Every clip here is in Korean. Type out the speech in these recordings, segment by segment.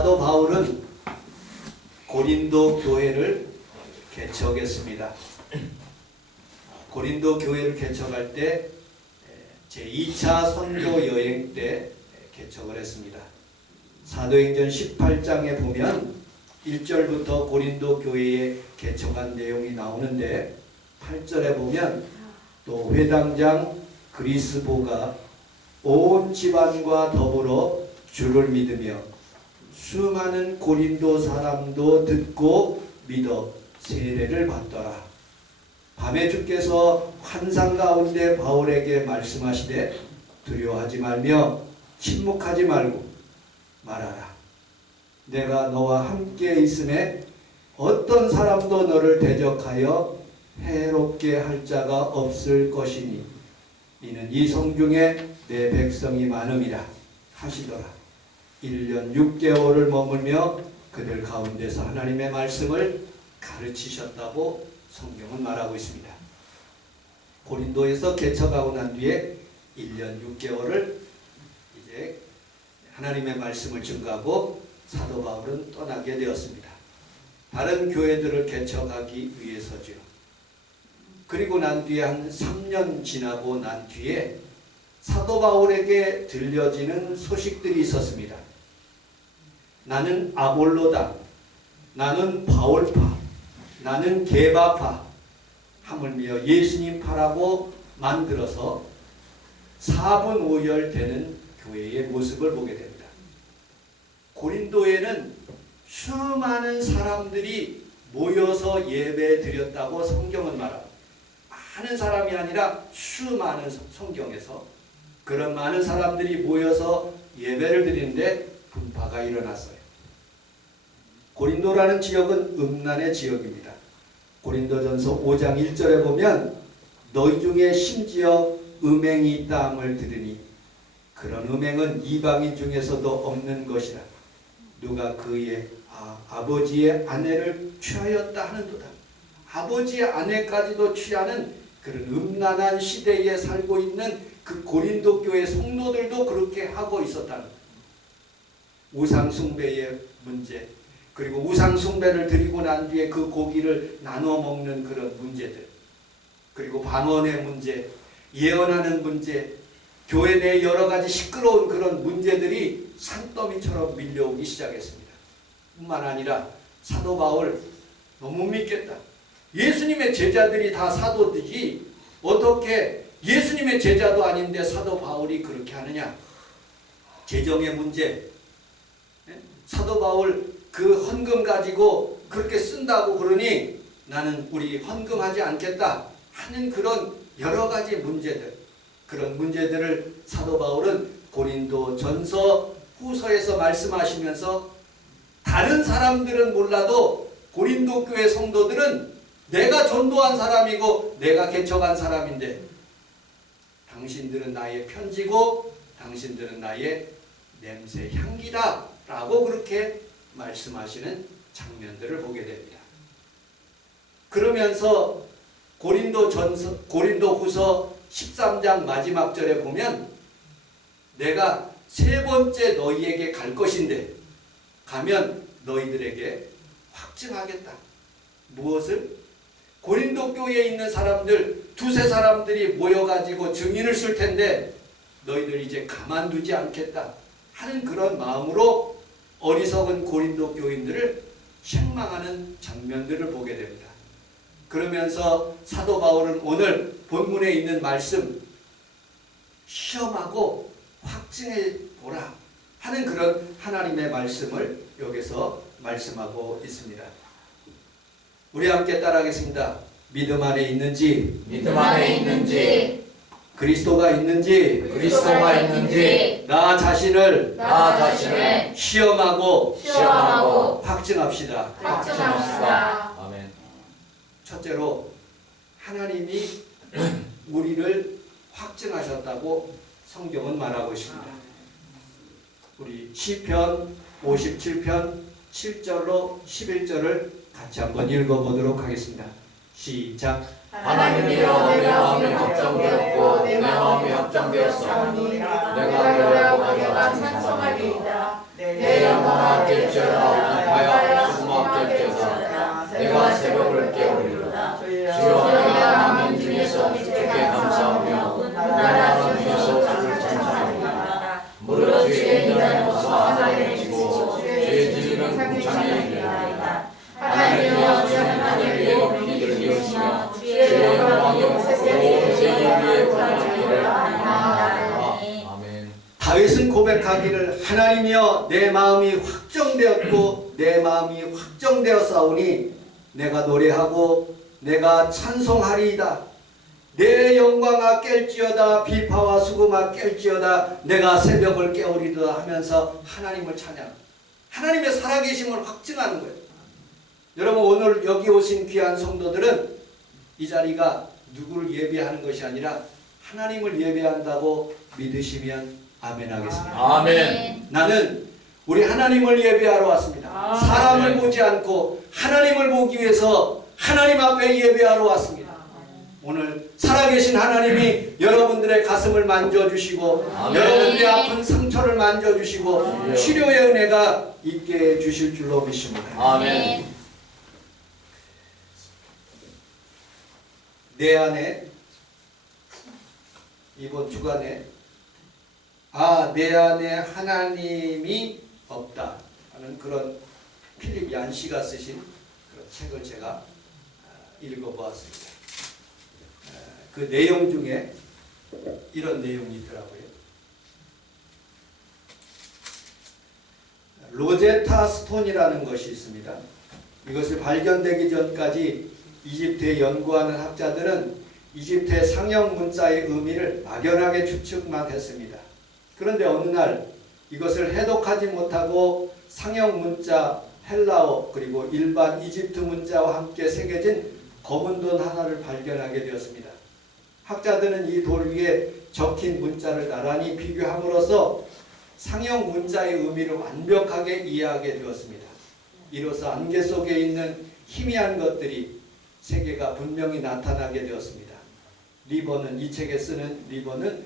사도 바울은 고린도 교회를 개척했습니다. 고린도 교회를 개척할 때 제2차 선교 여행 때 개척을 했습니다. 사도행전 18장에 보면 1절부터 고린도 교회에 개척한 내용이 나오는데 8절에 보면 또 회당장 그리스보가 온 집안과 더불어 주를 믿으며 수많은 고린도 사람도 듣고 믿어 세례를 받더라. 밤에 주께서 환상 가운데 바울에게 말씀하시되 두려워하지 말며 침묵하지 말고 말하라. 내가 너와 함께 있음에 어떤 사람도 너를 대적하여 해롭게 할 자가 없을 것이니 이는 이 성중에 내 백성이 많음이라 하시더라. 1년 6개월을 머물며 그들 가운데서 하나님의 말씀을 가르치셨다고 성경은 말하고 있습니다. 고린도에서 개척하고 난 뒤에 1년 6개월을 이제 하나님의 말씀을 증거하고 사도 바울은 떠나게 되었습니다. 다른 교회들을 개척하기 위해서죠. 그리고 난 뒤에 한 3년 지나고 난 뒤에 사도 바울에게 들려지는 소식들이 있었습니다. 나는 아볼로다, 나는 바울파, 나는 게바파, 하물며 예수님파라고 만들어서 4분 5열 되는 교회의 모습을 보게 됩니다. 고린도에는 수많은 사람들이 모여서 예배 드렸다고 성경은 말합니다. 많은 사람이 아니라 수많은, 성경에서 그런 많은 사람들이 모여서 예배를 드리는데 분파가 일어났어요. 고린도라는 지역은 음란의 지역입니다. 고린도전서 5장 1절에 보면 너희 중에 심지어 음행이 있다함을 들으니 그런 음행은 이방인 중에서도 없는 것이라. 누가 그의 아버지의 아내를 취하였다 하는도다. 아버지의 아내까지도 취하는 그런 음란한 시대에 살고 있는 그 고린도 교회 성도들도 그렇게 하고 있었다는 거예요. 우상 숭배의 문제, 그리고 우상 숭배를 드리고 난 뒤에 그 고기를 나눠 먹는 그런 문제들, 그리고 방언의 문제, 예언하는 문제, 교회 내 여러 가지 시끄러운 그런 문제들이 산더미처럼 밀려오기 시작했습니다. 뿐만 아니라 사도 바울 너무 믿겠다. 예수님의 제자들이 다 사도들이 어떻게 예수님의 제자도 아닌데 사도 바울이 그렇게 하느냐. 재정의 문제, 사도 바울 그 헌금 가지고 그렇게 쓴다고 그러니 나는 우리 헌금하지 않겠다 하는 그런 여러 가지 문제들, 그런 문제들을 사도 바울은 고린도 전서 후서에서 말씀하시면서 다른 사람들은 몰라도 고린도 교회 성도들은 내가 전도한 사람이고 내가 개척한 사람인데 당신들은 나의 편지고 당신들은 나의 냄새 향기다 라고 그렇게 말씀하시는 장면들을 보게 됩니다. 그러면서 고린도 후서 13장 마지막 절에 보면 내가 세 번째 너희에게 갈 것인데 가면 너희들에게 확증하겠다. 무엇을? 고린도 교회에 있는 사람들, 두세 사람들이 모여가지고 증인을 쓸 텐데 너희들 이제 가만두지 않겠다 하는 그런 마음으로 어리석은 고린도 교인들을 책망하는 장면들을 보게 됩니다. 그러면서 사도 바울은 오늘 본문에 있는 말씀 시험하고 확증해 보라 하는 그런 하나님의 말씀을 여기서 말씀하고 있습니다. 우리 함께 따라하겠습니다. 믿음 안에 있는지, 믿음 안에 있는지, 그리스도가 있는지, 그리스도가 있는지, 나 자신을 시험하고 확증합시다. 확증합시다. 아멘. 첫째로 하나님이 우리를 확증하셨다고 성경은 말하고 있습니다. 우리 시편 57편 7절로 11절을 같이 한번 읽어보도록 하겠습니다. 시작. 하나님이여 내 마음이 확정되었고 내 마음이 확정되었사오니 내가 노래하고 내가 찬송하리이다. 내 영광 영광할지어다 위하여 수고할지어다 내가 새벽을 깨우리로다 주여 내가 만민 중에서 주께 감사하며 나라 중에서 주를 찬양하리로다 무릇 주의 인자는 벗어 하늘에 지고 주의 진리는 궁창에 이르리로다 하나님이여 주는 하늘 위에 높이 들리시며 주의 영광이 온 세계 위에 드러나기를 원하나이다. 아멘. 다윗은 고백하기를 하나님이여 내 마음이 확정되었고 내 마음이 확정되었사오니 내가 노래하고 내가 찬송하리이다. 내 영광아 깰지어다 비파와 수금아 깰지어다 내가 새벽을 깨우리다 하면서 하나님을 찬양, 하나님의 살아계심을 확증하는 거예요. 여러분 오늘 여기 오신 귀한 성도들은 이 자리가 누구를 예배하는 것이 아니라 하나님을 예배한다고 믿으시면 아멘 하겠습니다. 아멘. 나는 우리 하나님을 예배하러 왔습니다. 사람을 보지 않고 하나님을 보기 위해서 하나님 앞에 예배하러 왔습니다. 오늘 살아계신 하나님이 여러분들의 가슴을 만져주시고 여러분들의 아픈 상처를 만져주시고 치료의 은혜가 있게 해주실 줄로 믿습니다. 아멘. 내 안에 이번 주간에 내 안에 하나님이 없다 하는 그런 필립 얀시가 쓰신 그런 책을 제가 읽어보았습니다. 그 내용 중에 이런 내용이 있더라고요. 로제타 스톤이라는 것이 있습니다. 이것을 발견되기 전까지 이집트에 연구하는 학자들은 이집트의 상형 문자의 의미를 막연하게 추측만 했습니다. 그런데 어느 날 이것을 해독하지 못하고 상형 문자 헬라어 그리고 일반 이집트 문자와 함께 새겨진 검은 돈 하나를 발견하게 되었습니다. 학자들은 이 돌 위에 적힌 문자를 나란히 비교함으로써 상형 문자의 의미를 완벽하게 이해하게 되었습니다. 이로써 안개 속에 있는 희미한 것들이 세계가 분명히 나타나게 되었습니다. 리버는 이 책에 쓰는 리버는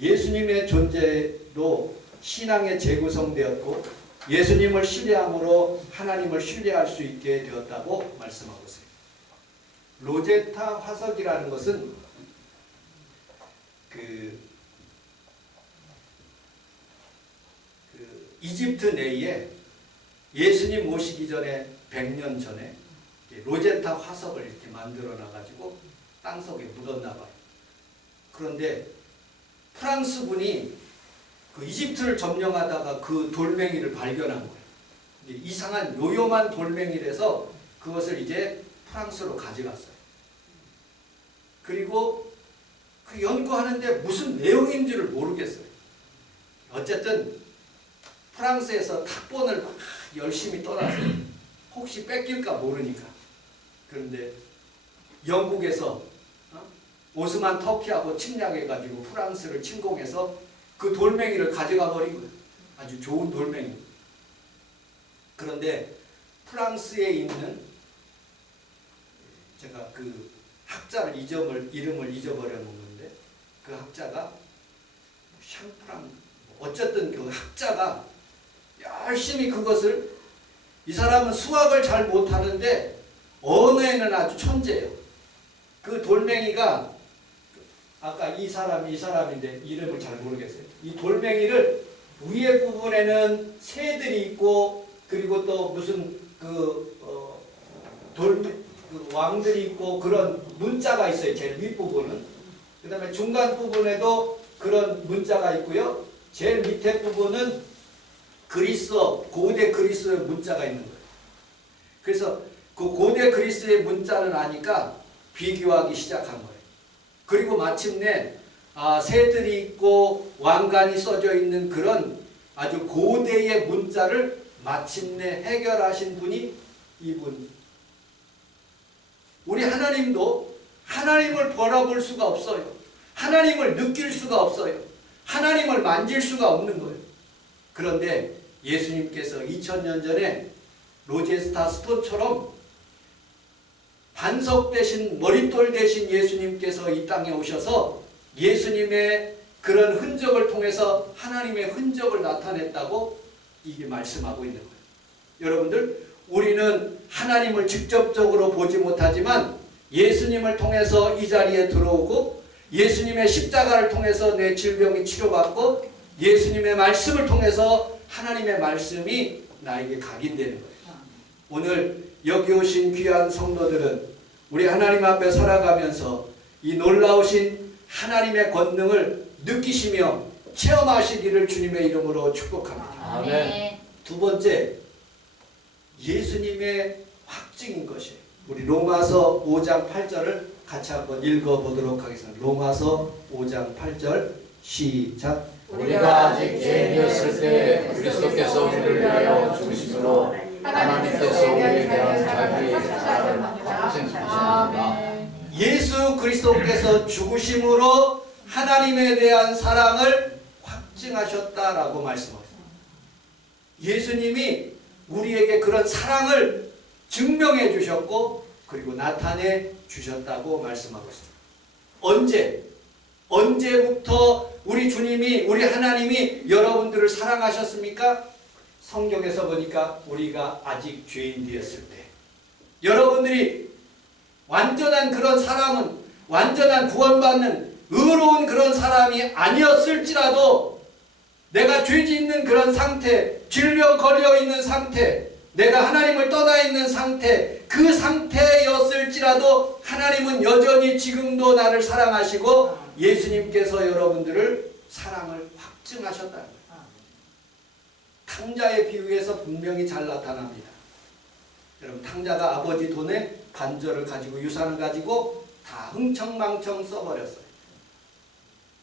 예수님의 존재로 신앙에 재구성되었고 예수님을 신뢰함으로 하나님을 신뢰할 수 있게 되었다고 말씀하고 있어요. 로제타 화석이라는 것은 이집트 내에 예수님 오시기 전에 100년 전에 로제타 화석을 이렇게 만들어 놔가지고 땅속에 묻었나 봐요. 그런데 프랑스 분이 그 이집트를 점령하다가 그 돌멩이를 발견한 거예요. 이상한 요요만 돌멩이라서 그것을 이제 프랑스로 가져갔어요. 그리고 그 연구하는데 무슨 내용인지를 모르겠어요. 어쨌든 프랑스에서 탁본을 막 열심히 떠났어요. 혹시 뺏길까 모르니까. 그런데 영국에서 오스만 터키하고 침략해가지고 프랑스를 침공해서 그 돌멩이를 가져가 버린 거예요. 아주 좋은 돌멩이. 그런데 프랑스에 있는 제가 그 학자를 이름을 잊어버렸는데 그 학자가 샹프랑 어쨌든 그 학자가 열심히 그것을 이 사람은 수학을 잘 못하는데 언어에는 아주 천재예요. 그 돌멩이가 아까 이 사람인데 이름을 잘 모르겠어요. 이 돌멩이를 위에 부분에는 새들이 있고 그리고 또 무슨 왕들이 있고 그런 문자가 있어요. 제일 윗부분은. 그 다음에 중간 부분에도 그런 문자가 있고요. 제일 밑에 부분은 그리스어, 고대 그리스어의 문자가 있는 거예요. 그래서 그 고대 그리스어의 문자를 아니까 비교하기 시작한 거예요. 그리고 마침내 새들이 있고 왕관이 써져 있는 그런 아주 고대의 문자를 마침내 해결하신 분이 이분. 우리 하나님도 하나님을 바라볼 수가 없어요. 하나님을 느낄 수가 없어요. 하나님을 만질 수가 없는 거예요. 그런데 예수님께서 2000년 전에 로제스타 스톤처럼 반석 대신 머릿돌 대신 예수님께서 이 땅에 오셔서 예수님의 그런 흔적을 통해서 하나님의 흔적을 나타냈다고 이게 말씀하고 있는 거예요. 여러분들, 우리는 하나님을 직접적으로 보지 못하지만 예수님을 통해서 이 자리에 들어오고 예수님의 십자가를 통해서 내 질병이 치료받고 예수님의 말씀을 통해서 하나님의 말씀이 나에게 각인되는 거예요. 오늘 여기 오신 귀한 성도들은 우리 하나님 앞에 살아가면서 이 놀라우신 하나님의 권능을 느끼시며 체험하시기를 주님의 이름으로 축복합니다. 아멘. 두 번째, 예수님의 확증인 것이에요. 우리 로마서 5장 8절을 같이 한번 읽어보도록 하겠습니다. 로마서 5장 8절 시작. 우리가 아직 죄인이었을 때 그리스도께서 우리를 위하여 죽으심으로 하나님께서 우리에 대한 자기의 사랑을 확증하셨습니다. 예수 그리스도께서 죽으심으로 하나님에 대한 사랑을 확증하셨다라고 말씀하셨습니다. 예수님이 우리에게 그런 사랑을 증명해 주셨고 그리고 나타내 주셨다고 말씀하고 있습니다. 언제부터 우리 주님이, 우리 하나님이 여러분들을 사랑하셨습니까? 성경에서 보니까 우리가 아직 죄인 되었을 때, 여러분들이 완전한 그런 사람은, 완전한 구원받는 의로운 그런 사람이 아니었을지라도 내가 죄 짓는 그런 상태, 질병 걸려 있는 상태, 내가 하나님을 떠나 있는 상태, 그 상태였을지라도 하나님은 여전히 지금도 나를 사랑하시고 예수님께서 여러분들을 사랑을 확증하셨다는 거예요. 탕자의 비유에서 분명히 잘 나타납니다. 여러분, 탕자가 아버지 돈에 반절을 가지고 유산을 가지고 다 흥청망청 써버렸어요.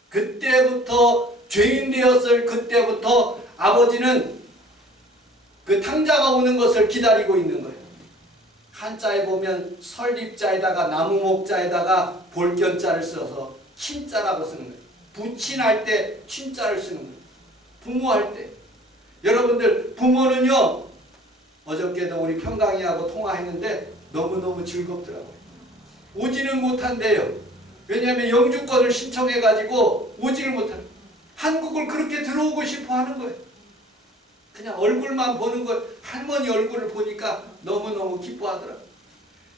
그때부터 죄인 되었을 그때부터 아버지는 그 탕자가 오는 것을 기다리고 있는 거예요. 한자에 보면 설립자에다가 나무목자에다가 볼견자를 써서 친자라고 쓰는 거예요. 부친할 때 친자를 쓰는 거예요. 부모할 때. 여러분들, 부모는요, 어저께도 우리 평강이하고 통화했는데 너무너무 즐겁더라고요. 오지는 못한대요. 왜냐하면 영주권을 신청해가지고 오지를 못하는, 한국을 그렇게 들어오고 싶어 하는 거예요. 그냥 얼굴만 보는 거, 할머니 얼굴을 보니까 너무너무 기뻐하더라고요.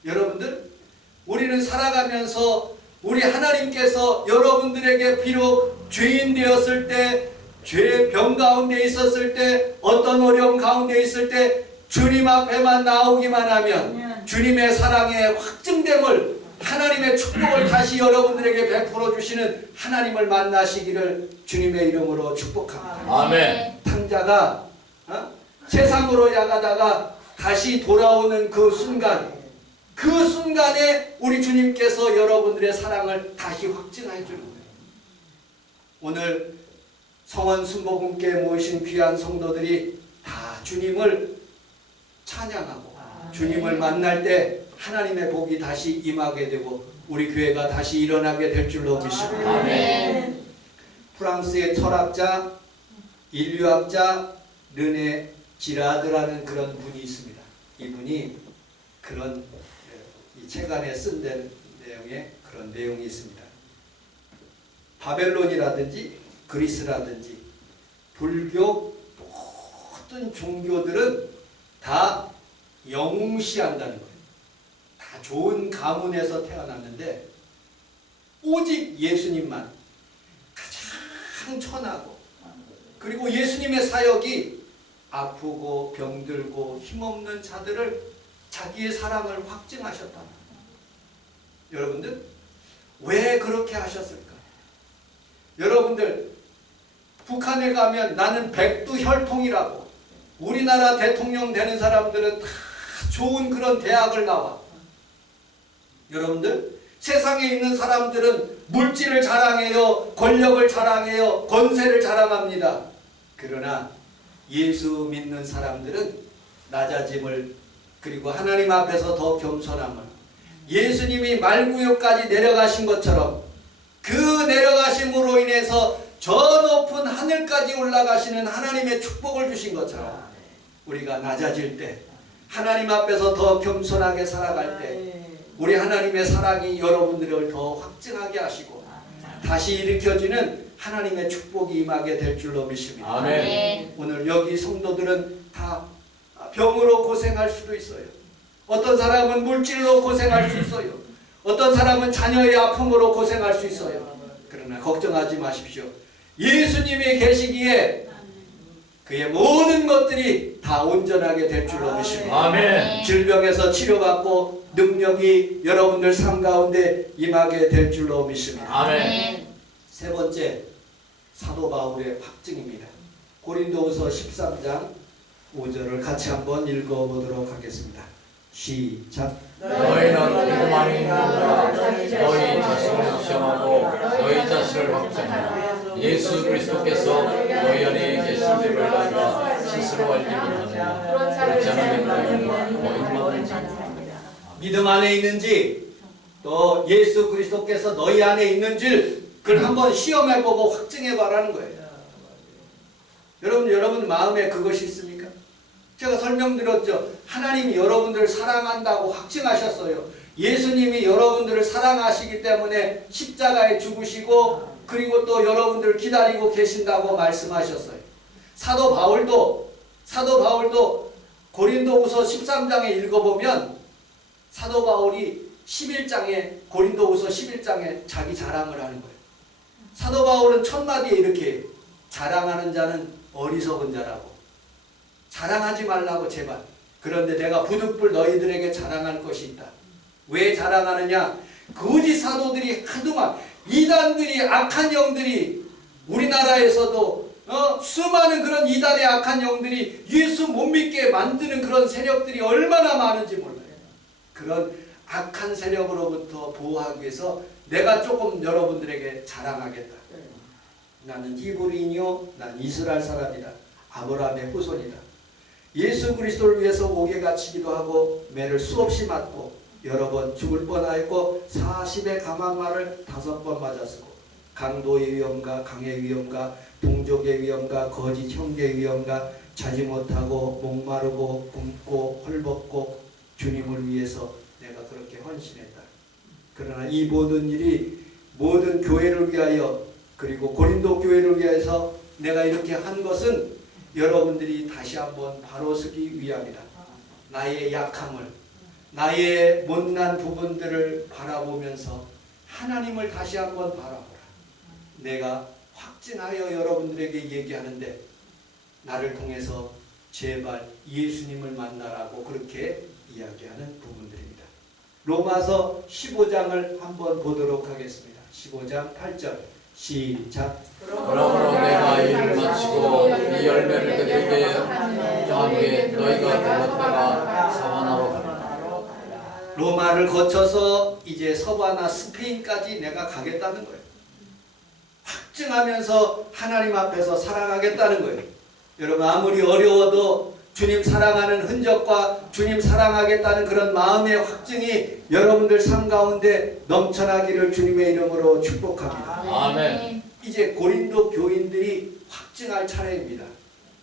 여러분들, 우리는 살아가면서 우리 하나님께서 여러분들에게 비록 죄인 되었을 때, 죄병 가운데 있었을 때, 어떤 어려움 가운데 있을 때 주님 앞에만 나오기만 하면 주님의 사랑의 확증됨을, 하나님의 축복을 다시 여러분들에게 베풀어 주시는 하나님을 만나시기를 주님의 이름으로 축복합니다. 아멘. 탕자가 세상으로 야가다가 다시 돌아오는 그 순간, 그 순간에 우리 주님께서 여러분들의 사랑을 다시 확증해 주는 거예요. 오늘 성원 순복음께 모이신 귀한 성도들이 다 주님을 찬양하고 주님을 만날 때 하나님의 복이 다시 임하게 되고 우리 교회가 다시 일어나게 될 줄로 믿습니다. 아멘. 프랑스의 철학자, 인류학자 르네 지라드라는 그런 분이 있습니다. 이분이 그런 이 책 안에 쓴 내용에 그런 내용이 있습니다. 바벨론이라든지 그리스라든지 불교 모든 종교들은 다 영웅시한다는 거예요. 다 좋은 가문에서 태어났는데 오직 예수님만 가장 천하고, 그리고 예수님의 사역이 아프고 병들고 힘없는 자들을 자기의 사랑을 확증하셨다. 여러분들, 왜 그렇게 하셨을까? 여러분들, 북한에 가면 나는 백두혈통이라고, 우리나라 대통령 되는 사람들은 다 좋은 그런 대학을 나와. 여러분들, 세상에 있는 사람들은 물질을 자랑해요, 권력을 자랑해요, 권세를 자랑합니다. 그러나 예수 믿는 사람들은 낮아짐을, 그리고 하나님 앞에서 더 겸손함을, 예수님이 말구유까지 내려가신 것처럼 그 내려가심으로 인해서 저 높은 하늘까지 올라가시는 하나님의 축복을 주신 것처럼 우리가 낮아질 때, 하나님 앞에서 더 겸손하게 살아갈 때 우리 하나님의 사랑이 여러분들을 더 확증하게 하시고 다시 일으켜주는 하나님의 축복이 임하게 될 줄로 믿습니다. 아멘. 오늘 여기 성도들은 다 병으로 고생할 수도 있어요. 어떤 사람은 물질로 고생할 수 있어요. 어떤 사람은 자녀의 아픔으로 고생할 수 있어요. 그러나 걱정하지 마십시오. 예수님이 계시기에 그의 모든 것들이 다 온전하게 될 줄로 믿습니다. 아멘. 질병에서 치료받고 능력이 여러분들 삶 가운데 임하게 될 줄로 믿습니다. 아멘. 세 번째, 사도 바울의 확증입니다. 고린도후서 13장 5절을 같이 한번 읽어보도록 하겠습니다. 시작. 너희는 믿음 안에 있느니라. 너희 자신을 시험하고 너희 자신을 확증하라. 예수 그리스도께서 너희 안에 계신 줄을 너희가 스스로 알지 못하느냐. 그렇지 않으면 너희는 거짓말을 하느니라. 믿음 안에 있는지 또 예수 그리스도께서 너희 안에 있는지 그걸 한번 시험해보고 확증해봐라는 거예요. 여러분 마음에 그것이 있습니까? 제가 설명드렸죠. 하나님이 여러분들을 사랑한다고 확증하셨어요. 예수님이 여러분들을 사랑하시기 때문에 십자가에 죽으시고 그리고 또 여러분들을 기다리고 계신다고 말씀하셨어요. 사도 바울도 고린도후서 13장에 읽어보면 사도 바울이 11장에 고린도후서 11장에 자기 자랑을 하는 거예요. 사도 바울은 첫 마디에 이렇게 자랑하는 자는 어리석은 자라고 자랑하지 말라고 제발. 그런데 내가 부득불 너희들에게 자랑할 것이 있다. 왜 자랑하느냐? 거짓 사도들이 한동안 이단들이 악한 영들이 우리나라에서도 수많은 그런 이단의 악한 영들이 예수 못 믿게 만드는 그런 세력들이 얼마나 많은지 몰라요. 그런 악한 세력으로부터 보호하기 위해서 내가 조금 여러분들에게 자랑하겠다. 나는 히브리인이요, 난 이스라엘 사람이다. 아브라함의 후손이다. 예수 그리스도를 위해서 옥에 갇히기도 하고 매를 수없이 맞고 여러 번 죽을 뻔하였고 40의 감한말을 5번 맞았고 강도의 위험과 강의 위험과 동족의 위험과 거짓 형제의 위험과 자지 못하고 목마르고 굶고 헐벗고 주님을 위해서 내가 그렇게 헌신했다. 그러나 이 모든 일이 모든 교회를 위하여 그리고 고린도 교회를 위해서 내가 이렇게 한 것은 여러분들이 다시 한번 바로서기 위함이다. 나의 약함을, 나의 못난 부분들을 바라보면서 하나님을 다시 한번 바라보라. 내가 확증하여 여러분들에게 얘기하는데 나를 통해서 제발 예수님을 만나라고 그렇게 이야기하는 부분들입니다. 로마서 15장을 한번 보도록 하겠습니다. 15장 8절 시작. 그러므로 내가 일을 마치고 이 열매를 드리게 정한 후에 너희가 들렀다가 사바나로 가라. 로마를 거쳐서 이제 서바나 스페인까지 내가 가겠다는 거예요. 확증하면서 하나님 앞에서 살아가겠다는 거예요. 여러분 아무리 어려워도 주님 사랑하는 흔적과 주님 사랑하겠다는 그런 마음의 확증이 여러분들 삶 가운데 넘쳐나기를 주님의 이름으로 축복합니다. 아멘. 이제 고린도 교인들이 확증할 차례입니다.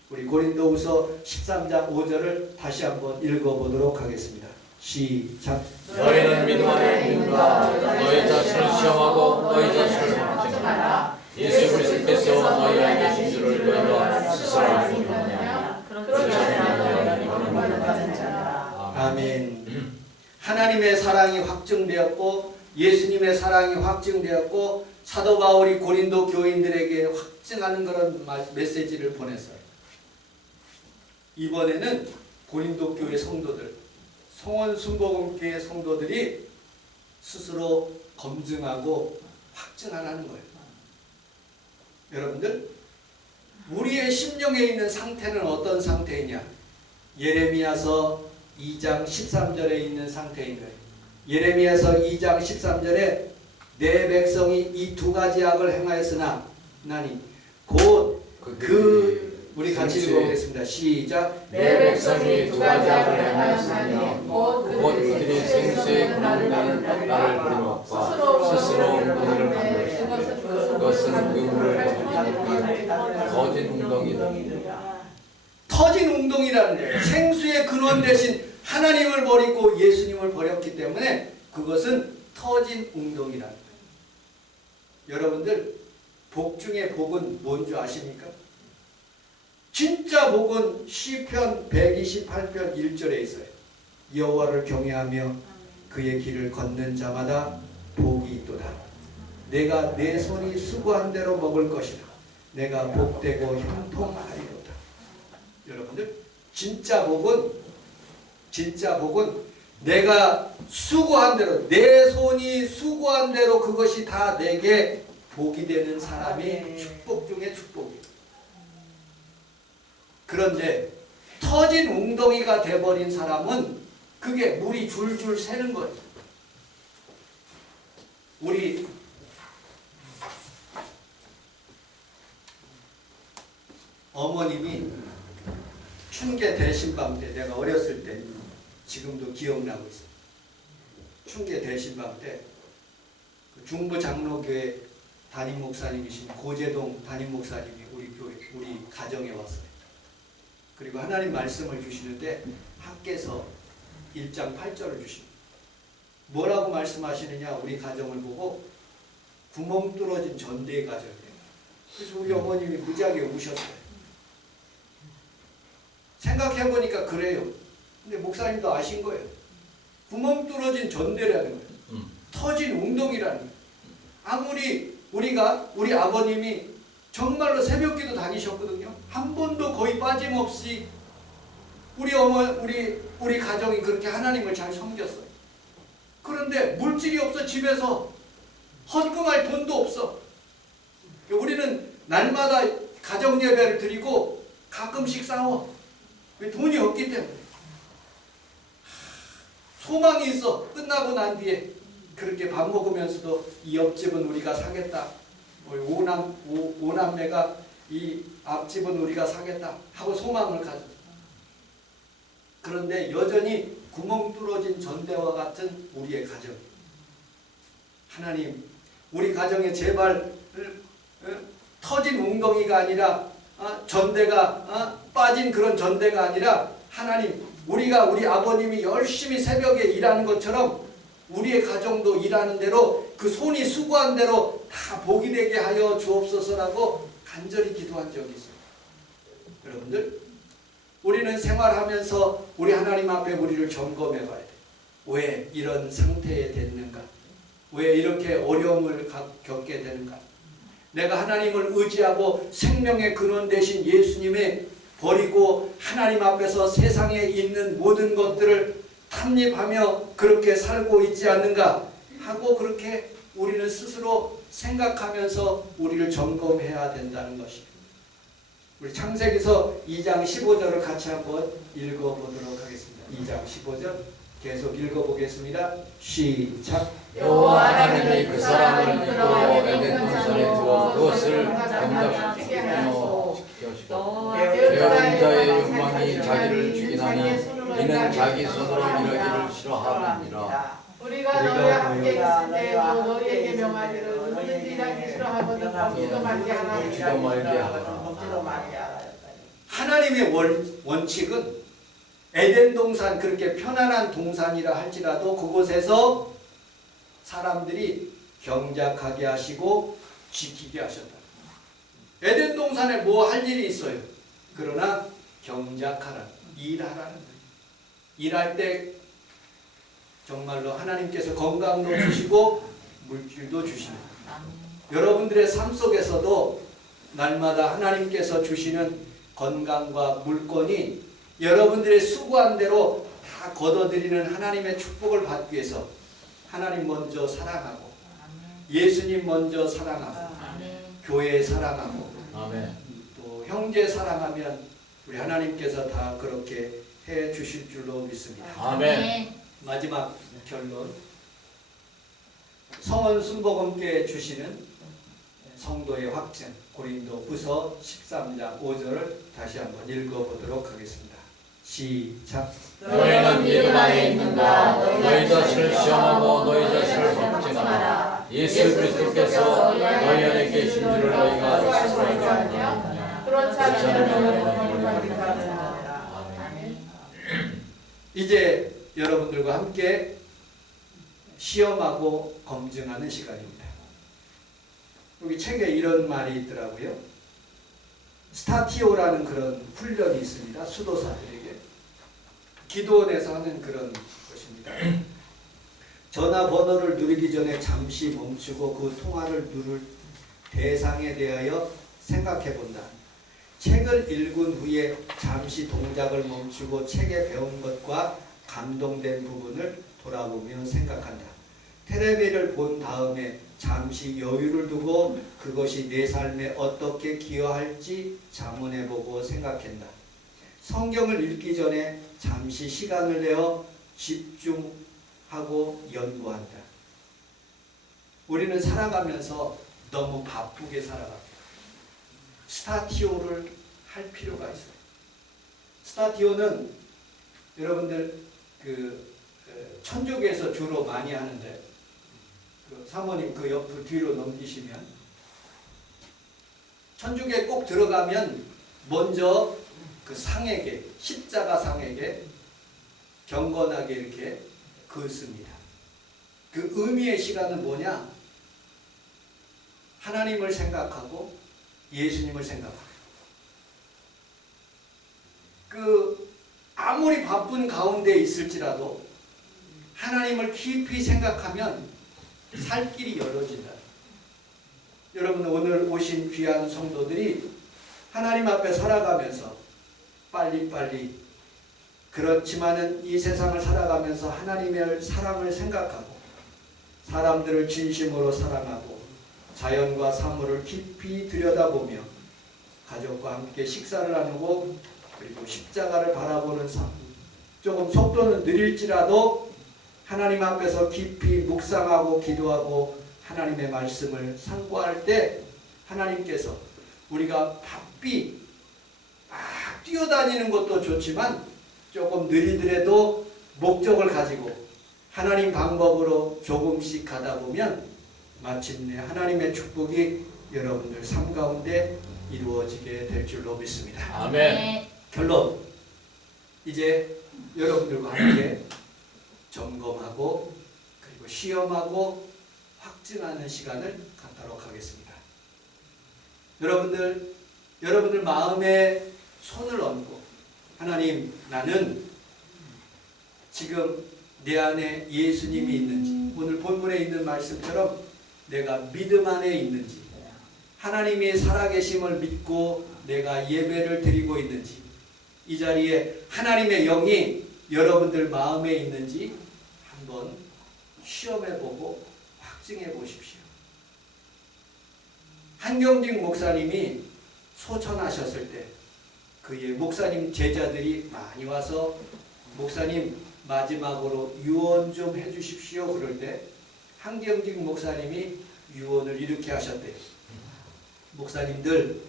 우리 고린도후서 13장 5절을 다시 한번 읽어보도록 하겠습니다. 시작. 너희는 믿음 안에 있는가? 너희 자신을 시험하고 너희 자신을 확증하라. 예수 그리스도께서 너희 안에 계신 줄을 너희가 스스로 알지 못하느냐. 그렇지 않으면 너희는 거짓말을 하느니라. 아멘. 하나님의 사랑이 확증되었고 예수님의 사랑이 확증되었고 사도 바울이 고린도 교인들에게 확증하는 그런 메시지를 보냈어요. 이번에는 고린도 교회 성도들, 성원순복음교회 성도들이 스스로 검증하고 확증하라는 거예요. 여러분들, 우리의 심령에 있는 상태는 어떤 상태이냐? 예레미야서 2장 13절에 있는 상태인 거예요. 예레미야서 2장 13절에 내 백성이 이 두 가지 악을 행하였으나 나니 곧 우리 같이 읽어보겠습니다. 시작. 내 백성이 두 가지 악을 행하였으니 곧 그들이 생수의 근원되는 나를 버림과 스스로 은혜를 만들었으니 그것은 그물을 저지니까 거짓 웅덩이다. 터진 웅덩이라는 거예요. 생수의 근원 대신 하나님을 버리고 예수님을 버렸기 때문에 그것은 터진 웅덩이라는 거예요. 여러분들 복 중에 복은 뭔 줄 아십니까? 진짜 복은 시편 128편 1절에 있어요. 여호와를 경외하며 그의 길을 걷는 자마다 복이 있도다. 내가 내 손이 수고한 대로 먹을 것이라. 내가 복되고 형통하리로다. 여러분들, 진짜 복은 내가 수고한 대로, 내 손이 수고한 대로 그것이 다 내게 복이 되는 사람이 축복 중에 축복이에요. 그런데 터진 웅덩이가 돼버린 사람은 그게 물이 줄줄 새는 거예요. 우리 어머님이 춘계 대신방 때, 내가 어렸을 때, 지금도 기억나고 있어요. 춘계 대신방 때 중부 장로교회 담임 목사님이신 고재동 담임 목사님이 우리 가정에 왔어요. 그리고 하나님 말씀을 주시는데 학개서 1장 8절을 주십니다. 뭐라고 말씀하시느냐, 우리 가정을 보고 구멍 뚫어진 전대의 가정이에요. 그래서 우리 어머님이 무지하게 우셨어요. 생각해보니까 그래요. 근데 목사님도 아신 거예요. 구멍 뚫어진 전대라는 거예요. 터진 웅덩이라는 거예요. 아무리 우리 아버님이 정말로 새벽기도 다니셨거든요. 한 번도 거의 빠짐없이 우리 가정이 그렇게 하나님을 잘 섬겼어요. 그런데 물질이 없어. 집에서 헌금할 돈도 없어. 우리는 날마다 가정 예배를 드리고 가끔씩 싸워. 왜? 돈이 없기 때문에. 소망이 있어. 끝나고 난 뒤에 그렇게 밥 먹으면서도 이 옆집은 우리가 사겠다. 오남매가 이 앞집은 우리가 사겠다 하고 소망을 가졌어. 그런데 여전히 구멍 뚫어진 전대와 같은 우리의 가정. 하나님, 우리 가정에 제발 터진 웅덩이가 아니라 전대가 빠진 그런 전대가 아니라 하나님, 우리 아버님이 열심히 새벽에 일하는 것처럼 우리의 가정도 일하는 대로 그 손이 수고한 대로 다 복이 되게 하여 주옵소서라고 간절히 기도한 적이 있어요. 여러분들, 우리는 생활하면서 우리 하나님 앞에 우리를 점검해 봐야 돼요. 왜 이런 상태에 됐는가? 왜 이렇게 어려움을 겪게 되는가? 내가 하나님을 의지하고 생명의 근원 되신 예수님의 버리고 하나님 앞에서 세상에 있는 모든 것들을 탐립하며 그렇게 살고 있지 않는가 하고 그렇게 우리는 스스로 생각하면서 우리를 점검해야 된다는 것입니다. 우리 창세기서 2장 15절을 같이 한번 읽어보도록 하겠습니다. 2장 15절 계속 읽어보겠습니다. 시작. 여호와 하나님이 그 사람을 이끌어 에덴 동산에 두어 그것을 건강시키게 하시고 배어린 자의 욕망이 자기를 죽이나니 이는 자기 손으로 이루기를 싫어함이니라. 우리가 너희와 함께 있을 때에도 너희에게 명하기를 누구든지 일하기 싫어하거든 먹지도 말게 하라. 하나님의 원칙은 에덴 동산, 그렇게 편안한 동산이라 할지라도 그곳에서 사람들이 경작하게 하시고 지키게 하셨다. 에덴 동산에 뭐 할 일이 있어요? 그러나 경작하라, 일하라는 거예요. 일할 때 정말로 하나님께서 건강도 주시고 물질도 주시는 거예요. 여러분들의 삶 속에서도 날마다 하나님께서 주시는 건강과 물건이 여러분들의 수고한 대로 다 거둬들이는 하나님의 축복을 받기 위해서 하나님 먼저 사랑하고 예수님 먼저 사랑하고 교회 사랑하고 또 형제 사랑하면 우리 하나님께서 다 그렇게 해 주실 줄로 믿습니다. 아멘. 마지막 결론, 성원 순복음께 주시는 성도의 확증, 고린도 후서 13장 5절을 다시 한번 읽어보도록 하겠습니다. 시작. 너희는 믿음 안에 있는가? 너희 자신을 시험하고 너희 자신을 검증하라. 예수 그리스도께서 너희 안에 계신 줄을 너희가 스스로 알거니와. 그렇지 않으면 이제 여러분들과 함께 시험하고 검증하는 시간입니다. 여기 책에 이런 말이 있더라고요. 스타티오라는 그런 훈련이 있습니다. 수도사들에게. 기도원에서 하는 그런 것입니다. 전화번호를 누르기 전에 잠시 멈추고 그 통화를 누를 대상에 대하여 생각해 본다. 책을 읽은 후에 잠시 동작을 멈추고 책에 배운 것과 감동된 부분을 돌아보며 생각한다. 텔레비를 본 다음에 잠시 여유를 두고 그것이 내 삶에 어떻게 기여할지 자문해보고 생각한다. 성경을 읽기 전에 잠시 시간을 내어 집중하고 연구한다. 우리는 살아가면서 너무 바쁘게 살아갑니다. 스타티오를 할 필요가 있어요. 스타티오는 여러분들 천주교에서 주로 많이 하는데 사모님 그 옆으로 뒤로 넘기시면 천주교에 꼭 들어가면 먼저 그 상에게 십자가 상에게 경건하게 이렇게 긋습니다. 그 의미의 시간은 뭐냐? 하나님을 생각하고 예수님을 생각하고 아무리 바쁜 가운데 있을지라도 하나님을 깊이 생각하면 살 길이 열어진다. 여러분 오늘 오신 귀한 성도들이 하나님 앞에 살아가면서 빨리빨리 그렇지만은 이 세상을 살아가면서 하나님의 사랑을 생각하고 사람들을 진심으로 사랑하고 자연과 사물을 깊이 들여다보며 가족과 함께 식사를 나누고 그리고 십자가를 바라보는 삶, 조금 속도는 느릴지라도 하나님 앞에서 깊이 묵상하고 기도하고 하나님의 말씀을 상고할 때 하나님께서 우리가 바삐 막 뛰어다니는 것도 좋지만 조금 느리더라도 목적을 가지고 하나님 방법으로 조금씩 가다 보면 마침내 하나님의 축복이 여러분들 삶 가운데 이루어지게 될 줄로 믿습니다. 아멘. 결론, 이제 여러분들과 함께 점검하고 그리고 시험하고 확증하는 시간을 갖도록 하겠습니다. 여러분들 마음에 손을 얹고 하나님, 나는 지금 내 안에 예수님이 있는지, 오늘 본문에 있는 말씀처럼 내가 믿음 안에 있는지, 하나님이 살아계심을 믿고 내가 예배를 드리고 있는지, 이 자리에 하나님의 영이 여러분들 마음에 있는지 한번 시험해보고 확증해 보십시오. 한경직 목사님이 소천하셨을 때 그의 목사님 제자들이 많이 와서 목사님 마지막으로 유언 좀 해주십시오. 그럴 때 한경직 목사님이 유언을 이렇게 하셨대요. 목사님들,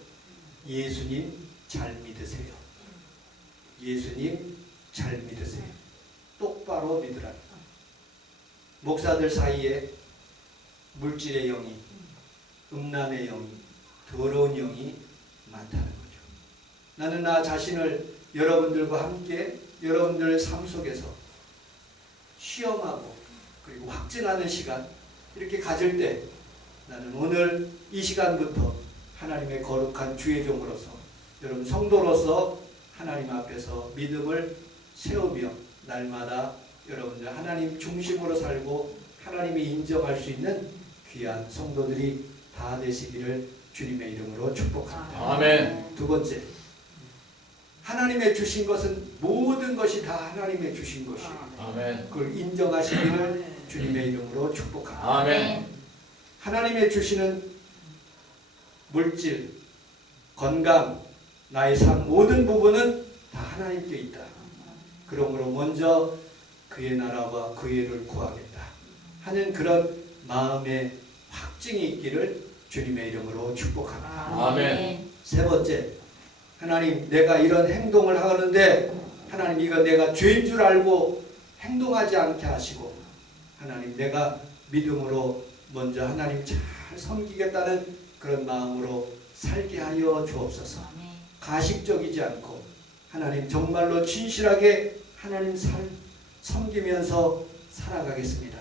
예수님 잘 믿으세요. 예수님 잘 믿으세요. 똑바로 믿으라. 목사들 사이에 물질의 영이, 음란의 영이, 더러운 영이 많다는 거죠. 나는 나 자신을 여러분들과 함께 여러분들의 삶 속에서 시험하고 그리고 확증하는 시간 이렇게 가질 때 나는 오늘 이 시간부터 하나님의 거룩한 주의 종으로서 여러분 성도로서 하나님 앞에서 믿음을 세우며 날마다 여러분들 하나님 중심으로 살고 하나님이 인정할 수 있는 귀한 성도들이 다 되시기를 주님의 이름으로 축복합니다. 아멘. 두 번째, 하나님의 주신 것은 모든 것이 다 하나님의 주신 것이에요. 아멘. 그걸 인정하시기를 주님의 이름으로 축복합니다. 아멘. 하나님의 주시는 물질, 건강, 나의 삶 모든 부분은 다 하나님께 있다. 그러므로 먼저 그의 나라와 그의 일을 구하겠다 하는 그런 마음의 확증이 있기를 주님의 이름으로 축복합니다. 아멘. 세 번째, 하나님 내가 이런 행동을 하는데 하나님 이거 내가 죄인 줄 알고 행동하지 않게 하시고 하나님 내가 믿음으로 먼저 하나님 잘 섬기겠다는 그런 마음으로 살게 하여 주옵소서. 가식적이지 않고 하나님 정말로 진실하게 하나님 섬기면서 살아가겠습니다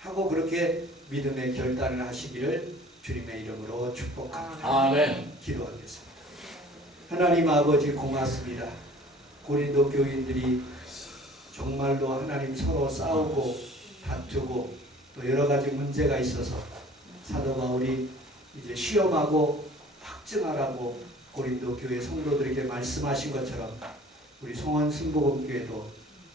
하고 그렇게 믿음의 결단을 하시기를 주님의 이름으로 축복합니다. 아멘. 기도하겠습니다. 하나님 아버지 고맙습니다. 고린도 교인들이 정말로 하나님 서로 싸우고 다투고 또 여러 가지 문제가 있어서 사도 바울이 이제 시험하고 확증하라고 고린도 교회 성도들에게 말씀하신 것처럼 우리 송원 승복음교회도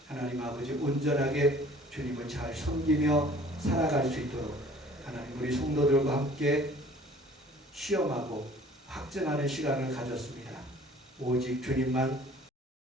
하나님 아버지 온전하게 주님을 잘 섬기며 살아갈 수 있도록 하나님 우리 성도들과 함께 시험하고 확증하는 시간을 가졌습니다. 오직 주님만